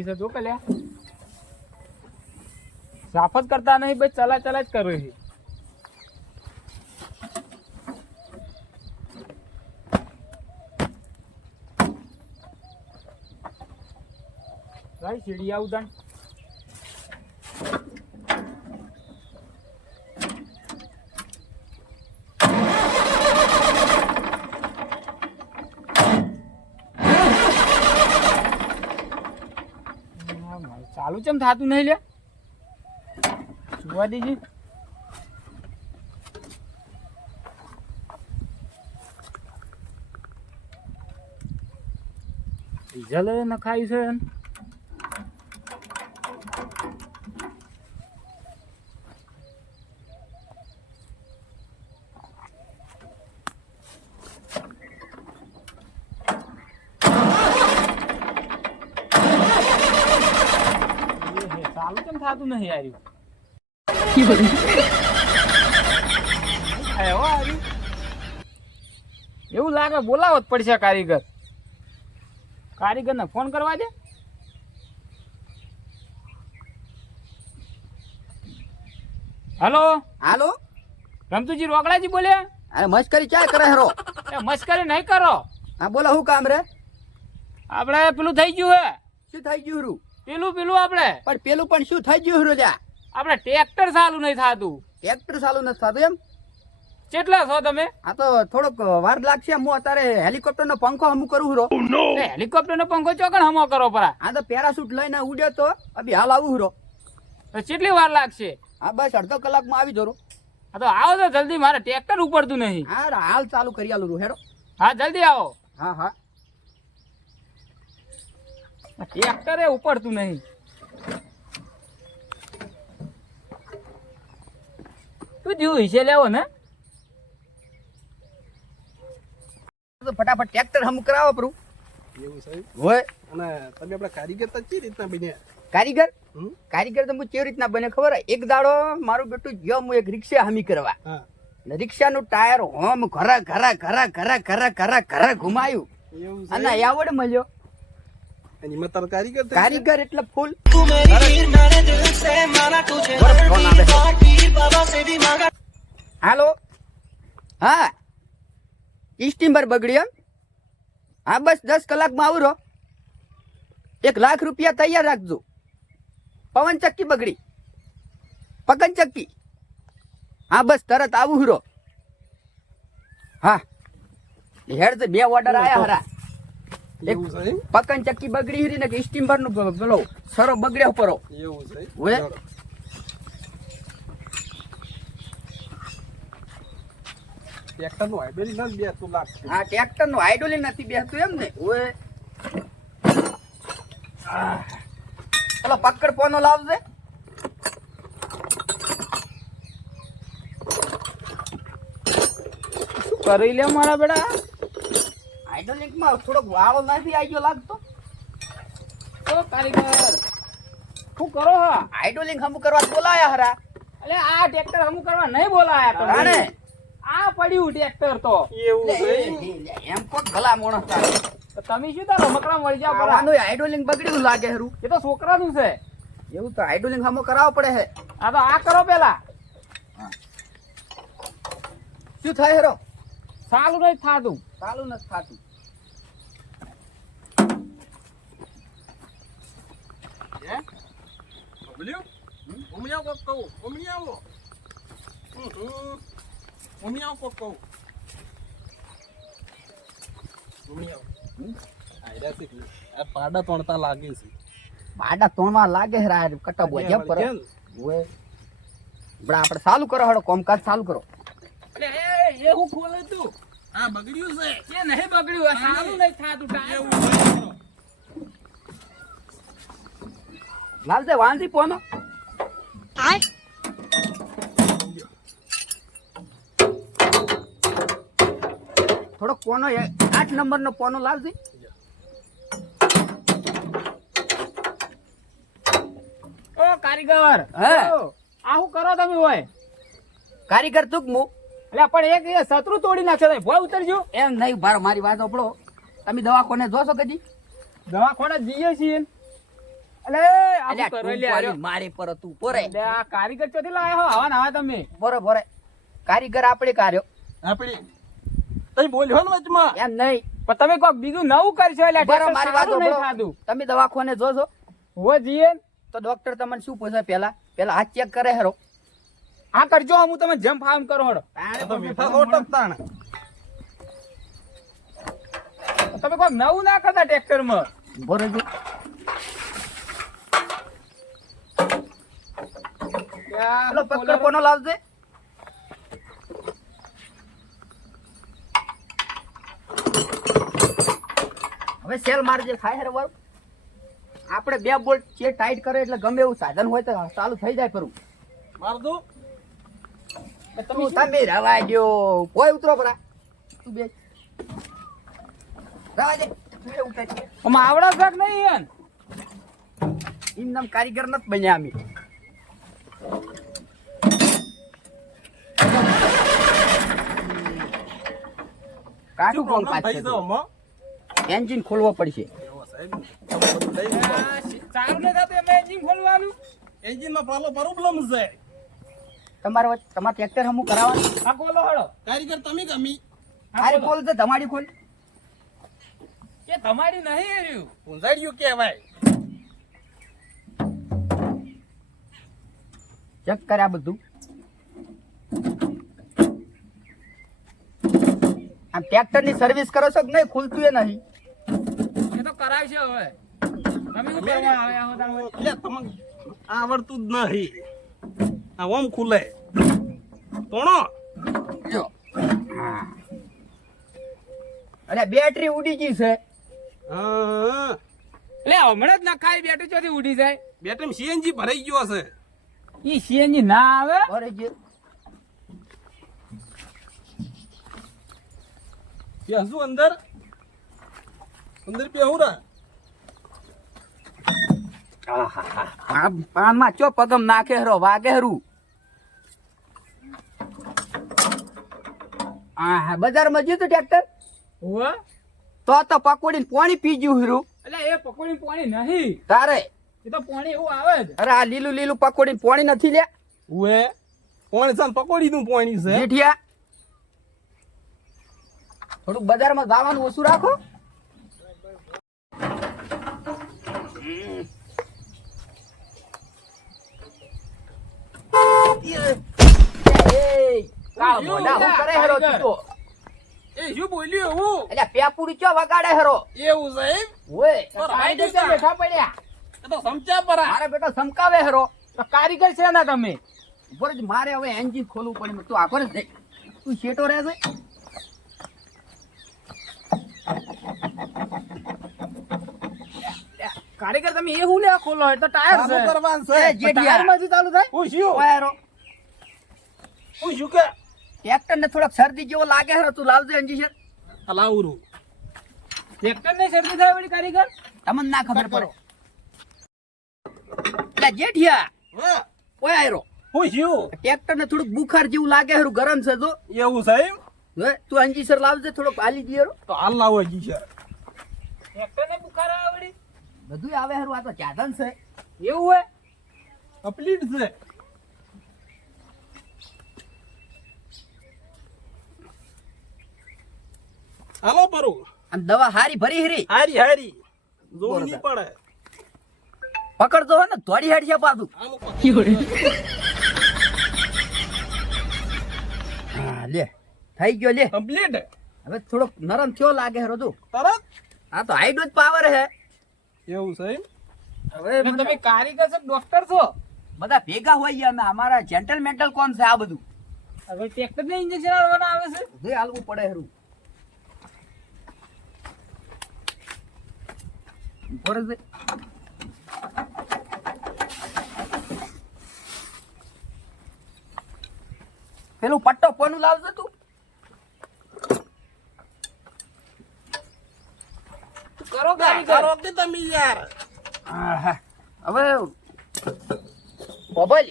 લાગી છે જો કલ્યા સાફ જ કરતા નહીં, ભાઈ ચલા ચલા જ કરે છે. ભાઈ સીડી આવું તાણ આ મારે ચાલુ ચમ થાતું નહીં લે? જોવા દેજે. ડીઝલ નખાયું છે ને. એ હે, ચાલુ થાતું નહીં યાર એવું લાગે બોલાવો જ પડશે કારીગર. કારીગરને ફોન કરવા દે? હલો? હાલો? રમતુજી રોકડાજી બોલ્યા? અરે મસ્કરી ક્યાં કરે હરો? મસ્કરી નહીં કરો. હા બોલો શું કામ રે? આપણે પેલું થઈ ગયું હે. શું થઈ ગયું હરું? પેલું પેલું આપણે? પણ પેલું પણ શું થઈ ગયું રોજા? આપણે ટ્રેક્ટર ચાલુ નહીં થતું. ટ્રેક્ટર ચાલુ નથી થતું એમ? કેટલા છો તમે? આ તો થોડોક વાર લાગશે હું અત્યારે હેલિકોપ્ટર નો પંખો હમુ કરું રો હેલિકોપ્ટર નો પંખો ચોકણ હમો કરો પરા? આ તો પેરાશૂટ લઈને ઉડ્યો તો અભી હાલ આવું રો તો કેટલી વાર લાગશે? હા બસ અડધો કલાકમાં આવી જરું. હા તો આવો તો જલ્દી મારે ટ્રેક્ટર ઉપડતું નહીં. હા હાલ ચાલુ કરી આલું હેરો હા જલ્દી આવો. હા હા. ટ્રેક્ટરે ઉપડતું નહીં. તું જીવ હિસે લેવો ને? ફટાફટ ટ્રેક્ટર હમ કરાવો પરું એવું છે? હોય. અને તમે આપણા કારીગર તો કઈ રીતના બન્યા? કારીગર? હમ? કારીગર તો હું કેવી રીતના બને ખબર એક દાડો મારું બેટું ગયો હું એક રિક્ષા હમી કરવા. હા. ને રિક્ષાનું ટાયર હોમ ઘરા ઘરા ઘરા ઘરા ઘરા ઘરા ઘરા ઘુમાયું. અને આવડે મળ્યો. અને એમાં તરકારી કરતા કારીગર એટલે ફૂલ. હાલો. હા. સ્ટીમર બગડ્યો. હા, બસ દસ કલાકમાં આવું રહો. એક લાખ રૂપિયા તૈયાર રાખજો. પવન ચક્કી બગડી. પકન ચક્કી. હા, બસ તરત આવું રહો. હા. હેડ બે ઓર્ડર આયા હરા? પકન ચક્કી બગડી હતી ને કે સ્ટીમરનું પેલો સરો બગડ્યો પરો. એવું છે ઓએ. નથી બેસતું લાગતું. ટ્રેક્ટરનું હાઇડ્રોલિક નથી બેસતું એમ ને. ઓએ પેલો પકડ પોનો લાવજે. શું કરી લે મારા બેડા? હાઇડ્રોલિકમાં થોડોક વાળો નથી આવી ગયો લાગતો. તો કારીગર શું કરો હા? હાઇડ્રોલિક હમ કરવા બોલાયા હરા. એટલે આ ટ્રેક્ટર હમ કરવા નહીં બોલાયા રાણે. તમે આ પડ્યું ટ્રેક્ટર તો. એવું એમ? કોક ભલા માણસ તો તમે શું તારો મકડા મળી જાવ આનું હાઇડ્રોલિક બગડ્યું લાગે હરું. એ તો છોકરાનું છે. એવું તો હાઇડ્રોલિક હમો કરાવવો પડે હે. આ તો આ કરો પેલા. શું થાય હેરો? સાલું નહીં થાતું. સાલું નથી થાતું. ઉમી આવો કોક કહું. ઉમી આવો. હમ, હમ. ઉમી આવો કોક કહું. છે પાડા તોડતા લાગે છે. બાડા તોણવા લાગે હરા કટા બોજ્યા પર? ઓએ બડા આપણે ચાલુ કરો હડો કોમકાજ ચાલુ કરો. એ એ હું ખોલે તું? આ બગડ્યું છે. કે નહીં બગડ્યું આ સાલું નહીં. થાતું ટાયર એવું છે. લાવજે વાંધી પોનો. થોડો કોનો આઠ નંબર નો પોનો લાવજે ઓ કારીગર. હે? આ હું કરો તમે હોય? કારીગર તું મુ એટલે પણ એક શત્રુ તોડી નાખ્યો તમે ભોય ઉતરજો. એમ નહીં બાર મારી વાત ઓપડો તમે દવા કોને જોશો કદી કોને જઈએ છીએ. મારી પર તું પોરે. કારીગર ચોથી લાયા હો આવા નવા તમે. કારીગર આપણે કાર્યો. આપડી તઈ બોલ્યો ને વચમાં. એમ નહીં. પણ તમે કોક બીજું નવું કરશો એટલે બરો મારી વાત. તમે દવાખાને જોજો. હો જીએ ને, તો ડોક્ટર તમને શું પૂછે? પેલા પેલા હાથ ચેક કરે હેરો. આ કરજો હું તમે જેમ ફાર્મ કરો હરો તો મીઠા તમે કોક નવું ના કરતા ટ્રેક્ટરમાં? બોરે જો. પેલો પકડ કોનો લાવજે. હવે સેલ મારજે ખાય હે વાર આપણે બે બોલ્ટ જે ટાઈટ કરે એટલે ગમે એવું સાધન હોય તો ચાલુ થઈ જાય પરું માર દો તું તમે રવા ગયો કોઈ ઉતરો પરા. તું બે. રવા દે. આવડા શાક નહીં એમ એમ નામ કારીગર નથી બન્યા અમે કાટું કોણ થઈ પાછળ જાવ મો એન્જિન ખોલવો પડશે એવો સાહેબ તમે બધું લઈ જાઓ. આ શી- સારું નહીં થતું એમાં engine ખોલવાનું. એન્જિનમાં પાલો પ્રોબ્લેમ છે. તમારે વચ્ચે- તમારે ટ્રેક્ટર હમું કરાવવાનું? આ ખોલો હળો. કારીગર તમે ગમી. આ આરી ખોલો. તો તમારી ખોલ. કે તમારી નહીં રહ્યું. કહેવાય. ચેક કર્યા બધું. આમ ટ્રેક્ટરની સર્વિસ કરો છો કે નહીં? ખુલતું એ નહીં. એ તો કરાવશે હવે. તમે શું કરવા આવ્યા હો એટલે તમને આવડતું જ નહીં. આ ઓમ ખુલે. તોણો. જો. અરે બેટરી ઉડી ગઈ છે. હા. લે હમણાં જ નખાય બેટરી ચોથી ઉડી જાય. બેટરી સીએનજી ભરાઈ ગયો હશે. ઈ સીએનજી ના આવે? ભરાઈ જે બેસું અંદર? અંદર બેહુરા આ પાનમાં ચો પગમ નાખે હરો વાગે હરું? હા બજારમાં જ્યું તું ટ્રેક્ટર? હોવે. તો તો પકોડીને પાણી પી ગયું હીરું. એટલે એ પકોડી પાણી નહીં. તારે? એ તો પાણી એવું આવે જ. અરે આ લીલું લીલું પકોડી પાણી નથી લે ઉએ પોણી છે પકોડી નું પોણી છે. જેઠિયા થોડુંક બજારમાં ગાવાનું ઓછું રાખો. સમકાવે હેરો. તો કારીગર છે ને તમે. ઉપર મારે હવે એન્જિન ખોલવું પડે. તું આખો ને તું શેટો રહે છે કારીગર તમે એ હું લે ખોલો? તો ટાયર છે. કરવાનું એ છે જેઠિયા. ટાયરમાંથી ચાલુ થાય? હું શું? ઓય હું શું કે? ટ્રેક્ટર ને થોડોક શરદી જેવો લાગે હેરો તું લાવજે એન્જિન હલાવરું ટ્રેક્ટર ને શરદી થાય વળી કારીગર તમને ના ખબર પડો. એટલે જેઠિયા. ઓય હેરો હું શું? ટ્રેક્ટર ને થોડુંક બુખાર જેવું લાગે હેરું ગરમ છે તો એવું એમ? હે, તું અંજીસર લાવજે થોડો પાલી દે તો હાલ લાવો અંજી સર ટ્રેક્ટરને બુખાર આવડી? બધું આવે હરું આ તો ચાદન છે. એવું હોય કમ્પ્લીટ છે. હાલો પરું આમ દવા હારી ભરી હરી? હારી હારી. જોવું. નહીં પડે. પકડતો હોય ને થોડી હેડ છે પાછું. હા લે. થઈ ગયો લે. કમ્પ્લીટ. હવે થોડોક નરમ થયો લાગે હરો તું તરત? આ તો હાઈ જ પાવર હે. એવું છે હવે તમે કારીગર છો ડોક્ટર છો? બધા ભેગા હોય અમે. અમારા જેન્ટલ મેન્ટલ કોણ છે આ બધું? હવે ટ્રેક્ટર ને ઇન્જેક્શન આલવાના આવે છે? બધું આલવું પડે હરું બરોબર પેલું પટ્ટો કોનું લાવજો તું? કરો ગાડી કરો કે તમે યાર. હવે મોબાઈલ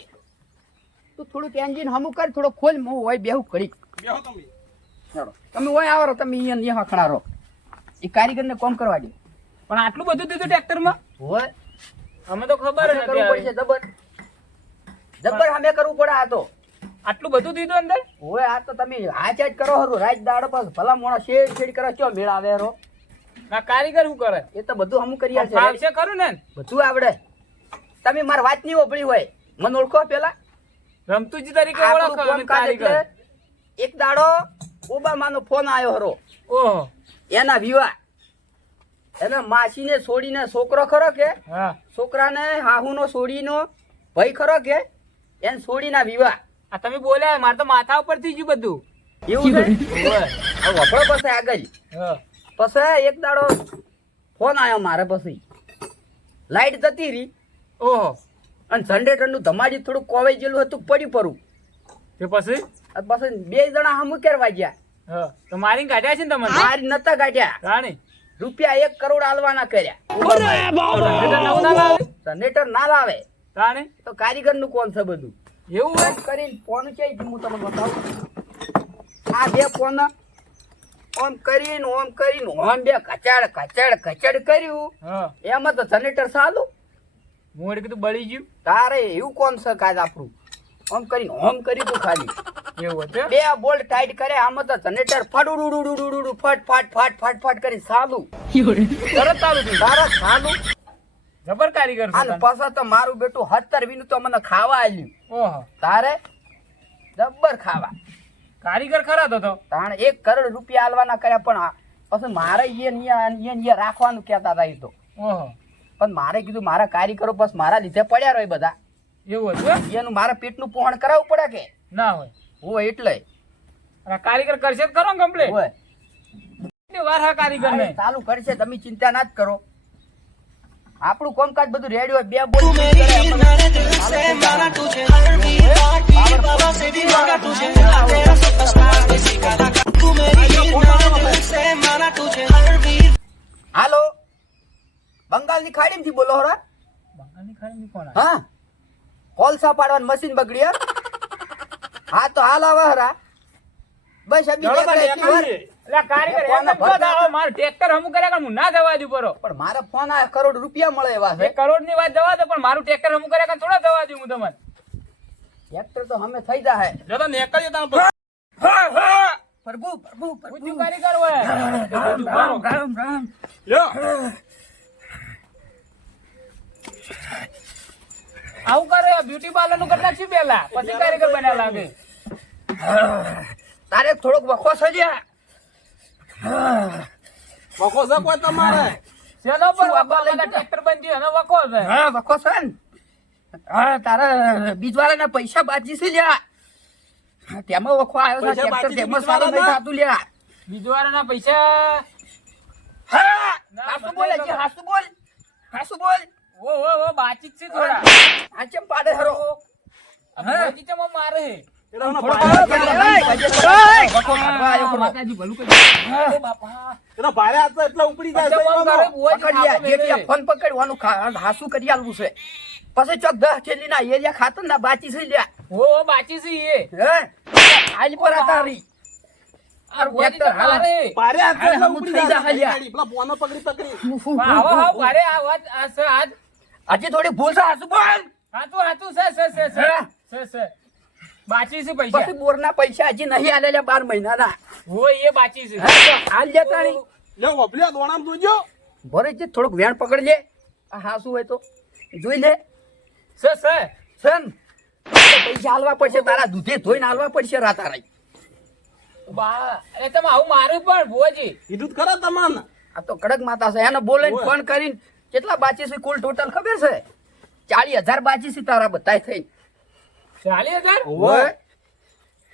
તું થોડુંક એન્જિન હમું કર થોડો ખોલ હું હોય બેહું ઘડીક. બેહો તમે. ચાલો. તમે હોય આવો તમે અહીંયા ને ખણારો ખડા રહો. એ કારીગરને કોમ કરવા દે. પણ આટલું બધું દીધું ટ્રેક્ટરમાં હોય. અમે તો ખબર જ કરવું પડશે. જબર. જબર સામે કરવું પડે આ તો. આટલું બધું દીધું અંદર? ઓય આ તો તમે હાચ કરો હરું. રાજ દાડ પર ભલા મોણા શેડ શેડ કરો ચો મેળ આવે હરો ના કારીગર શું કરે? એ તો બધું હમું કરી આવશે આવશે ખરું ને? બધું આવડે. તમે મારી વાત નહીં ઓપડી હોય મને ઓળખો પેલા? રમતુજી તરીકે ઓળખો અમે કારીગર. એક દાડો ઓબામાનો ફોન આવ્યો હરો. ઓહો. એના વિવાહ. એના માસીને છોડીને છોકરો ખરો કે? હા. છોકરાને હાહુનો છોડીનો ભાઈ ખરો કે? એને છોડીના વિવાહ. આ તમે બોલ્યા મારે તો માથા ઉપર થઈ ગયું બધું. એવું છે. હવે પછી આગળ. હા. પછી એક દાડો ફોન આવ્યો મારે પછી. લાઈટ જતી રહી. ઓહો. અને જનરેટરનું ધમાડી થોડું કોવાઈ ગયેલું હતું પડ્યું પરું. તે પછી? પછી બે જણા હમ કરવા ગયા. તો મારી કાઢ્યા છે ને તમને? મારી નતા કાઢ્યા. રાણી. રૂપિયા એક કરોડ આલવાના કર્યા. જનરેટર ના લાવે? રાણે. તો કારીગરનું કોણ છે બધું? એવું કરીને ફોન ક્યાંય હું તમને બતાવું? આ બે ફોન ઓમ કરીને ઓમ કરીને ઓમ બે કચાડ કચાડ કચાડ કર્યું. હા. એમાં તો જનરેટર ચાલુ. હું એટલે કીધું બળી ગયું. તારે એવું કોણ છે કાજ આપણું? ઓમ કરીને ઓમ કરી તું ખાલી. એવું હતું બે બોલ્ટ ટાઈટ કરે આમાં તો જનરેટર ફડુડુડુડુડુડુ ફટ ફટ ફટ ફટ ફટ કરી ચાલુ. તરત ચાલુ થયું તારા ચાલુ. જબર કારીગર છે અને તને. તો મારું બેટું હતર વિનુ તો મને ખાવા આવ્યું ઓહો. તારે જબર ખાવા. કારીગર ખરા તો તો. તાણ એક કરોડ રૂપિયા આલવાના કર્યા પણ પછી મારે એ ને ઈ ને ઈ ને ઈ રાખવાનું કહેતા હતા એ તો. ઓહો. પણ મારે કીધું મારા કારીગરો બસ મારા લીધે પડ્યા રહે બધા. એવું હતું એનું મારા પેટનું પોહણ કરાવવું પડે કે? ના હોય. હોય એટલે. કારીગર કરશે કરો કમ્પ્લીટ હોય. વાર હા કારીગર ચાલુ કરશે તમે ચિંતા ના જ કરો. આપણું કોમકાજ બધું રેડી હોય બે બોલ. હાલો બંગાળની ખાડીમાંથી બોલો હરા બંગાળની ખાડીની કોણ હા. કોલસા પાડવાનું મશીન બગડી હા. તો હાલ આવે હરા બસ. એટલે કારીગર એમ તો મારે ટ્રેક્ટર હમું કર્યા હું ના જવા દઉં પરો. પણ મારે ફોન આ કરોડ રૂપિયા મળે એવા છે. એક કરોડની વાત જવા દો પણ મારું ટ્રેક્ટર હમું કર્યા કારણ થોડા જવા દઉં હું તમને. ટ્રેક્ટર તો અમે થઈ જાય જો તો નેકળીએ તાણ પછી. પ્રભુ પ્રભુ પ્રભુ. કારીગર હોય. રામ રામ રામ રામ લ્યો. આવું કરે બ્યુટી પાર્લરનું કરતા શું પેલા પછી કારીગર બન્યા લાગે. તારે થોડોક વખો સજ્યા વખો છે કોઈ તમારે? બધા ગયા? ટ્રેક્ટર ગયું અને વખો છે? હા વખો છે ને. હા તારા બીજવાળાના પૈસા બાજી છે લ્યા. તેમાં વખો આવ્યો છે ટ્રેક્ટર છે તેમાં સારું નહીં થતું લ્યા. બીજું પૈસા? હા હાસુ બોલ હજી હાસુ બોલ. હાસુ બોલ. ઓ ઓ ઓ બાચી છે થોડા. આ ચેમ પાડે હરો? આ ભોજી ચમ મારે પછી ચોક દસ થેલીના એરિયા ખાતર ના બાચી છે લ્યા ઓ બાચી છે એ આજ પર આ તારી આ ભુવાજી ટ્રેક્ટર ચમ મારે છે. ભારે હાથ અરે એટલે હમું ઉપડી થઈ જાય જાય લ્યા. છે. પેલા બોનો પકડી પકડી પણ આવો હાવ ભારે આ વાત આ છે આજ થોડી ભૂલ છે હાસુ બોલ હાતું હાતું છે છે છે છે હે? છે છે બાચી છે પૈસા? પછી બોરના પૈસા હજી નહીં આલેલા બાર મહિનાના. હોય એ છે. હે, તો હાલ લે તાણી લ્યો વભલ્યા દોણામ જોજો ભરે છે થોડુંક વેણ પકડજે આ હાસુ હોય તો. જોઈ લે. છે સર સન પૈસા હાલવા પડશે તારા દૂધે ધોઈને હાલવા પડશે રાતા રાઈ બા એ તમે આવું મારું પણ ભોજી કીધું જ ખરા તમને આ તો કડક માતા છે એને બોલે. ફોન કરીને કેટલા બાચી છે કુલ ટોટલ ખબર છે? ચાલીસ હજાર બાચી છે તારા બધાય થઈ ચાલીસ હજાર? ઓય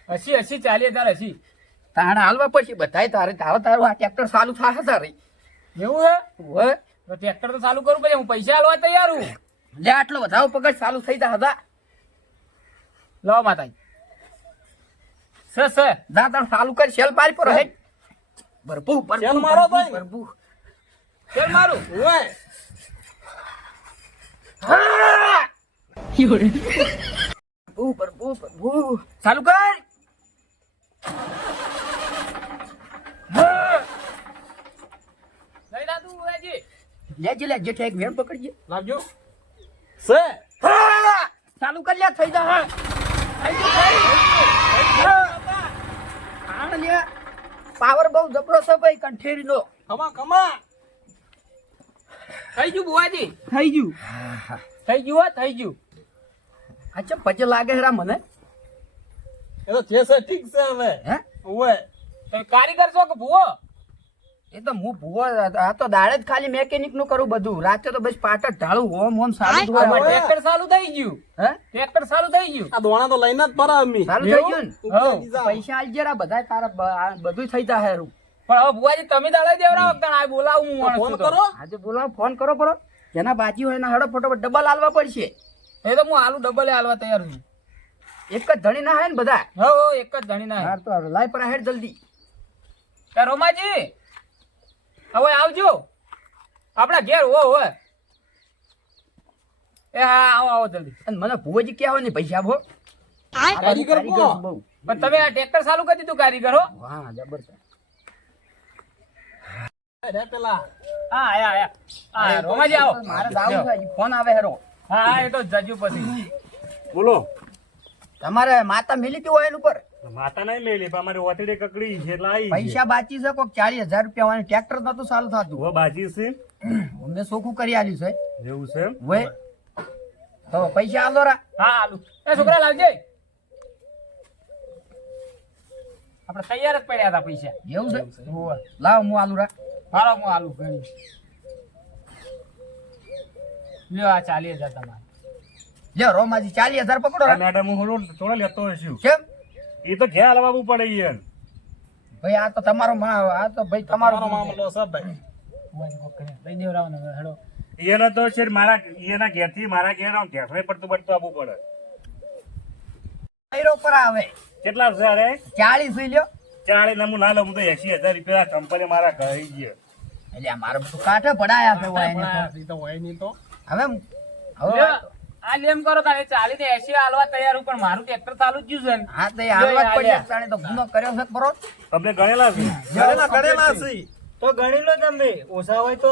હસી અસી ચાલીસ હજાર હસી. તાણે હાલવા પછી બધાય તારે તારો તારું આ ટ્રેક્ટર ચાલુ થશે તારે. એવું હે? ઓય તો ટ્રેક્ટર તો ચાલુ કરવું પડે હું પૈસા હાલવા તૈયાર હું? લે આટલો વધારો પકડ ચાલુ થઈ જા હતા લો માતાજી. સ સ. જા તાર ચાલુ કર. શેલ પારી પર હે બરબુ બરબુ શેલ મારો ભાઈ. બરબુ શેલ મારું? ઓય હા! બરબુ બરબુ બરબુ ચાલુ કર. લેજે લેજે એક વેણ પકડજે. લાવજો. સે હા! ચાલુ કર લે થઈ જા હા. લે. પાવર બહુ જબરો છે ભાઈ કંઠેરી નો કમા કમા થઈ ગયું બુવાજી? થઈ ગયું. થઈ ગયું થઈ ગયું. અચ્છા પછી લાગે હેરા મને? એ તો જે છે ઠીક છે હવે. હે? તમે કારીગર છો કે ભૂવો? એ તો હું ભૂવો આ તો દાડે જ ખાલી મેકેનિકનું કરું બધું. રાતે તો બસ પાટ ઢાળું ઓમ ઓમ સારું જ હોય ટ્રેક્ટર સારું થઈ ગયું. હે? ટ્રેક્ટર સારું થઈ ગયું. આ દોણા તો લઈને જ પરા અમી. સારું થઈ ગયું ને. પૈસા આલ જરા બધા તારા બધું થઈ જાય હેરું પણ હવે ભુવાજી તમે દાડા દેવરા વખત આ બોલાવું હું ફોન કરો. આજે બોલાવો ફોન કરો પરો. જેના બાજી હોય એના હડો ફટોફટ ડબલ આલવા પડશે. એ તો હું આલુ ડબલે હાલવા તૈયાર છું. એક જ ધણી ના હે ને બધા? હો હો, એક જ ધણી ના હાર તો. લાય પરા હેડ જલ્દી. કે રોમાજી હવે આવજો. આપણા ઘેર હો હોય એ હા આવો આવો જલ્દી. અને મને ભુવજી ક્યાં હોય ને પૈસા ભો કારીગર કો? પણ તમે આ ટ્રેક્ટર ચાલુ કરી દીધું કારીગર હો. હા જબરદસ્ત રે પેલા. હા આયા આયા. રોમાજી આવો. મારે જાવું છે ફોન આવે હેરો. હા એ તો જજુ પછી. બોલો. તમારે માતા મિલી હતી હોય ઉપર? માતા નહીં મેલી પણ અમારે ઓતડી કકડી છે એટલે આવી પૈસા બાચી છે કોક ચાલીસ હજાર રૂપિયા વાળું ટ્રેક્ટર નતું ચાલુ થતું. હો બાજી છે. મેં ચોખ્ખું કરી આલ્યું છે. એવું છે એમ? વે તો પૈસા આલો રા. હા આલુ. એ છોકરા લાવજે. આપણે તૈયાર જ પડ્યા હતા પૈસા. એવું છે? લાવ હું આલુ રા. હાલો હું આલુ ગણી લ્યો આ ચાલીસ હજાર તમારે. લ્યો રોમાજી ચાલીસ હજાર પકડો. મેડમ હું થોડો લેતો હશું કેમ? એ તો ઘેર હલવાવું પડે યાર ભાઈ આ તો તમારો મા- આ તો ભાઈ તમારો મામલો છે ભાઈ. બુવાજી કોક કરે. લઈ દેવરાવો ને હેડો. એનો તો છે મારા એના ઘેરથી મારા ઘેર આવું ઢેફણે પડતું પડતું આવવું પડે. પૈરો પર આવે? કેટલા છે અરે? ચાલીસ લ્યો. ચાળી નમું ના લઉં હું તો એસી હજાર રૂપિયા કંપની મારા ઘરે ગયા. એટલે મારો બધું કાંઠે પડાયા છે હોય તો. હોય નહીં તો. હવે હવે આ લેમ કરો તારે ચાલી ને એસી હાલવા તૈયાર પણ મારું ટ્રેક્ટર ચાલુ જ ગયું છે. હા તો હાલવા લ્યો. તાણે તો ગુનો કર્યો છે બરો તમને ગણેલા છે? ગણેલા ગણેલા છે. તો ગણી લો તમે ઓછા હોય તો.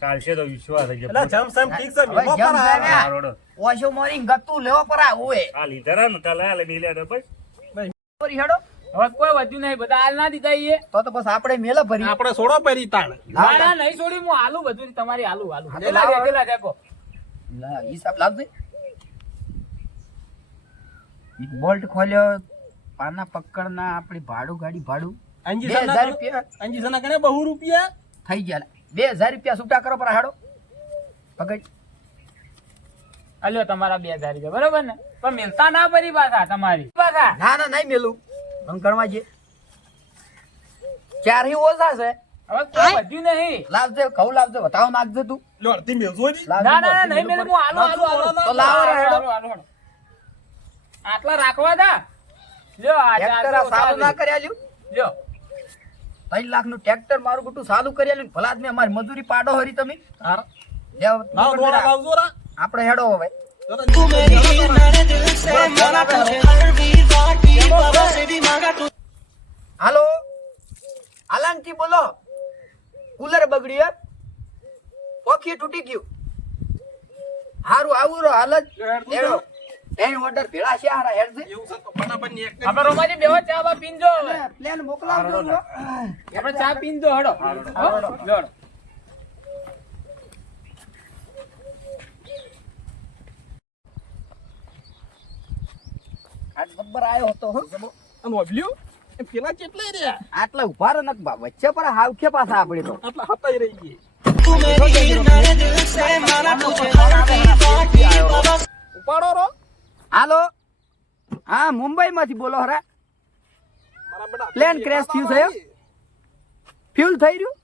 કાલશે તો વિશ્વાસ થઈ ગયો. જમ સમ ઠીક છે મેમો પર. ઓછો મોરી ગતું લેવો પર આવું આ લીધરા ન તલા લે મિલે તો ભાઈ ભરી હેડો. હવે કોઈ વધ્યું નહીં બધા હાલ ના દીધા ઈએ. તો તો બસ આપણે મેલે ભરી. આપણે સોડો પહેરી તાણ. ના ના નહીં છોડી હું આલુ બધું તમારી આલુ આલુ હા, તો પેલા લાવો. દે, પેલા હિસાબ લાવજે. એક બોલ્ટ ખોલ્યો પાના પકડના આપણી ભાડું ગાડી ભાડું. અંજી સના હજાર રૂપિયા. અંજી સના બહુ રૂપિયા? થઈ ગયા. બે હજાર રૂપિયા છૂટા કરો પર હાડો. પકડ. અલ્યો તમારા બે હજાર રૂપિયા બરોબર ને? પણ મિલતા ના પડી પાછા તમારી. પાછા ના ના નહીં મેલું. કરવા જે. ચાર હી ઓછા છે. હવે કોઈ વધ્યું નહીં. લાવજે કહું લાવજે બતાવો માંગજે તું. લો મેલજો ના ના ના નહીં મેલે હું આલુ આલુ આલુ તો લાવો રે, હેડો. આલુ, આલુ, આલુ. આટલા રાખવા દા. લ્યો આ ટ્રેક્ટર સારું ના ચાલીસ. કરી લ્યો. ત્રણ લાખનું ટ્રેક્ટર મારું ગટું સારું કરી આલ્યું ભલા જ મેં અમારી મજૂરી પાડો હરી તમે. આપણે હેડો હવે. હાલો? આલાંકી બોલો. કુલર બગડ્યું. પોખી તૂટી ગયું. હારું આવું રહો હાલ જ. હેડો એની ઓર્ડર ભેળા છે હારા હેડ છે. આપણે રોમાજી બેહો ચા બા પીનજો પ્લેન મોકલાવજો આપણે ચા પીનજો હડો હડો. આજ બબ્બર આયો હતો હો. અને ઓબલ્યું પેલા કેટલાય રહ્યા? આટલા ઊભા રહે નક વચ્ચે પર હાવખે પાછા આપડી તો. આટલા હતાઈ રહી ગઈ ઉપાડો રો હાલો. હા મુંબઈ માંથી બોલો હરા. પ્લેન ક્રેશ થયું છે ફ્યુલ થઈ રહ્યું?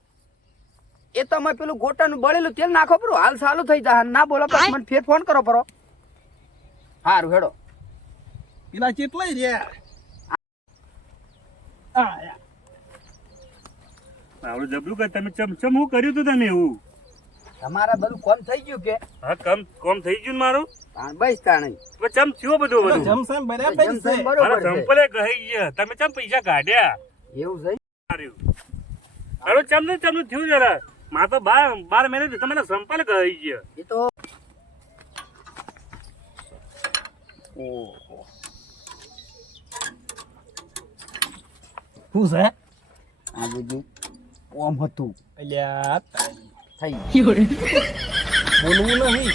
એ તો અમે પેલું ગોટાનું બળેલું તેલ નાખો પરો. હાલ સાલું થઈ જાય ના બોલો પછી મને ફેર ફોન કરો પરો. હારું હેડો. પેલા કેટલાય રહ્યા. આવડું જબલું કે તમે ચમ ચમ હું કર્યું તું તમે એવું તમારા બધું કોમ થઈ ગયું કે? હા કમ કોમ થઈ ગયું મારું? બસ તાણે. ચમ થયો બધું બધું? જમ બરાબર છે. મારા ચંપલે કહી ગયા. તમે ચમ પૈસા કાઢ્યા? એવું છે? માર્યું. અરે ચમ ને ચમ થયું જરા? મા તો બાર બાર મહિને તમારા સંપલ કહી ગયા. એ તો ઓહો. શું છે? આ બધું ઓમ હતું. અલ્યા થઈ. બોલવું નહીં.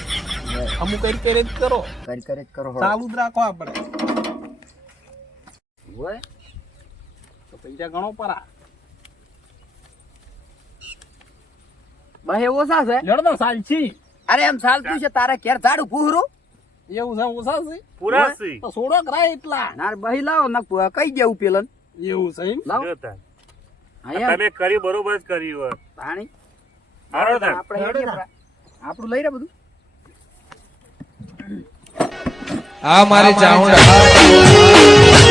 અમુક કરી કરે જ કરો. કરી કરે જ કરો ચાલુ જ રાખો આપણે. હોય? તો પૈસા ગણો પરા. બહે ઓછા છે? લડતો તો અરે એમ સાલતું છે તારે ઘેર ઝાડ પૂરું? એવું છે ઓછા છે? પૂરા છે. તો છોડો કરાય એટલા. નાર બહી લાવો ના કઈ જેવું પેલન? એવું છે એમ? લાવો. તમે કરી બરોબર જ કરી હોય. પાણી. આપણે આપણું લઈ રહ્યા બધું. આ મારી ચાઉંડા